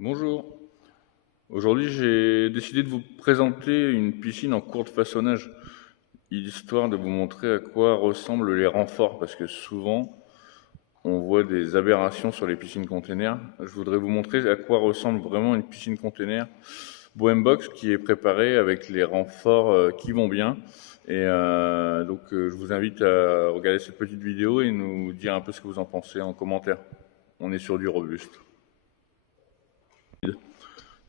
Bonjour, aujourd'hui j'ai décidé de vous présenter une piscine en cours de façonnage, histoire de vous montrer à quoi ressemblent les renforts, parce que souvent on voit des aberrations sur les piscines containers. Je voudrais vous montrer à quoi ressemble vraiment une piscine container Bohembox qui est préparée avec les renforts qui vont bien. Je vous invite à regarder cette petite vidéo et nous dire un peu ce que vous en pensez en commentaire. On est sur du robuste.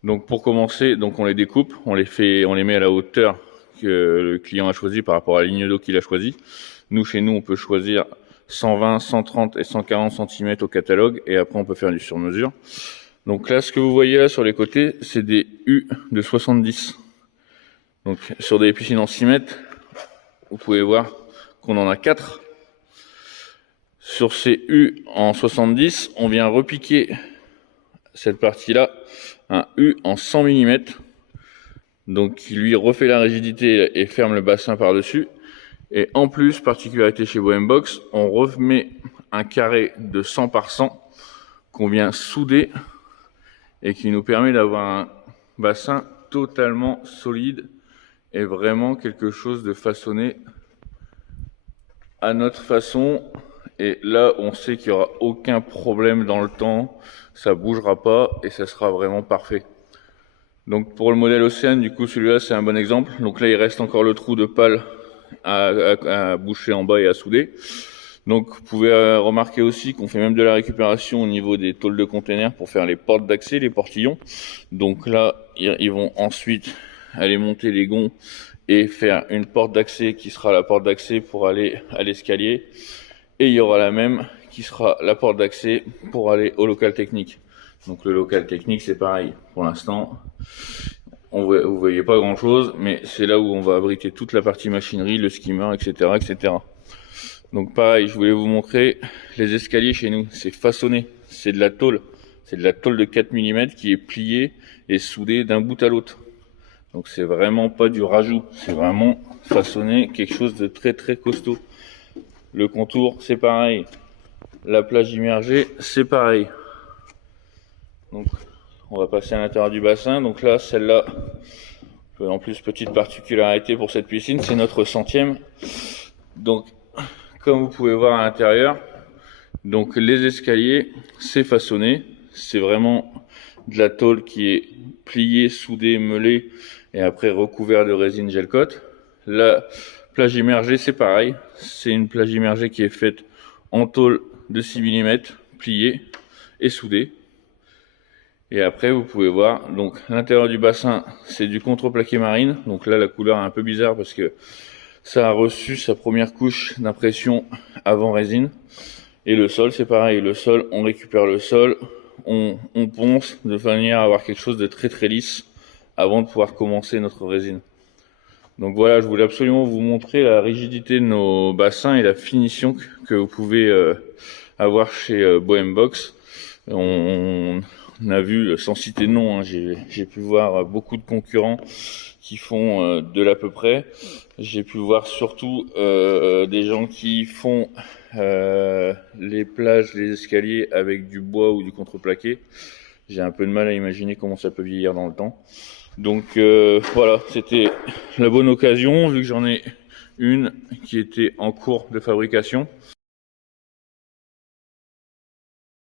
Donc pour commencer, donc on les découpe, on les met à la hauteur que le client a choisi par rapport à la ligne d'eau qu'il a choisi. Nous, chez nous, on peut choisir 120, 130 et 140 cm au catalogue, et après on peut faire du sur-mesure. Donc là, ce que vous voyez là sur les côtés, c'est des U de 70. Donc sur des piscines en 6 mètres, vous pouvez voir qu'on en a 4. Sur ces U en 70, on vient repiquer cette partie-là, un U en 100 mm, donc qui lui refait la rigidité et ferme le bassin par-dessus. Et en plus, particularité chez Bohembox, on remet un carré de 100 par 100 qu'on vient souder et qui nous permet d'avoir un bassin totalement solide et vraiment quelque chose de façonné à notre façon. Et là, on sait qu'il n'y aura aucun problème dans le temps, ça bougera pas et ça sera vraiment parfait. Donc pour le modèle Océane, du coup, celui-là, c'est un bon exemple. Donc là, il reste encore le trou de pale à boucher en bas et à souder. Donc vous pouvez remarquer aussi qu'on fait même de la récupération au niveau des tôles de containers pour faire les portes d'accès, les portillons. Donc là, ils vont ensuite aller monter les gonds et faire une porte d'accès qui sera la porte d'accès pour aller à l'escalier. Et il y aura la même qui sera la porte d'accès pour aller au local technique. Donc le local technique, c'est pareil. Pour l'instant, vous voyez pas grand chose, mais c'est là où on va abriter toute la partie machinerie, le skimmer, etc., etc. Donc pareil, je voulais vous montrer les escaliers chez nous. C'est façonné, c'est de la tôle. C'est de la tôle de 4 mm qui est pliée et soudée d'un bout à l'autre. Donc c'est vraiment pas du rajout, c'est vraiment façonné quelque chose de très très costaud. Le contour, c'est pareil. La plage immergée, c'est pareil. Donc on va passer à l'intérieur du bassin. Donc là, celle-là, en plus, petite particularité pour cette piscine, c'est notre 100e. Donc comme vous pouvez voir à l'intérieur, donc les escaliers, c'est façonné, c'est vraiment de la tôle qui est pliée, soudée, meulée et après recouvert de résine gel coat. La plage immergée, c'est pareil, c'est une plage immergée qui est faite en tôle de 6 mm, pliée et soudée. Et après, vous pouvez voir, donc l'intérieur du bassin, c'est du contreplaqué marine. Donc là, la couleur est un peu bizarre parce que ça a reçu sa première couche d'impression avant résine. Et le sol, c'est pareil. Le sol, on récupère le sol, on ponce de manière à avoir quelque chose de très très lisse avant de pouvoir commencer notre résine. Donc voilà, je voulais absolument vous montrer la rigidité de nos bassins et la finition que vous pouvez avoir chez Bohembox. On a vu, sans citer de nom, hein, j'ai pu voir beaucoup de concurrents qui font de l'à peu près. J'ai pu voir surtout des gens qui font les plages, les escaliers avec du bois ou du contreplaqué. J'ai un peu de mal à imaginer comment ça peut vieillir dans le temps. Donc voilà, c'était la bonne occasion, vu que j'en ai une qui était en cours de fabrication.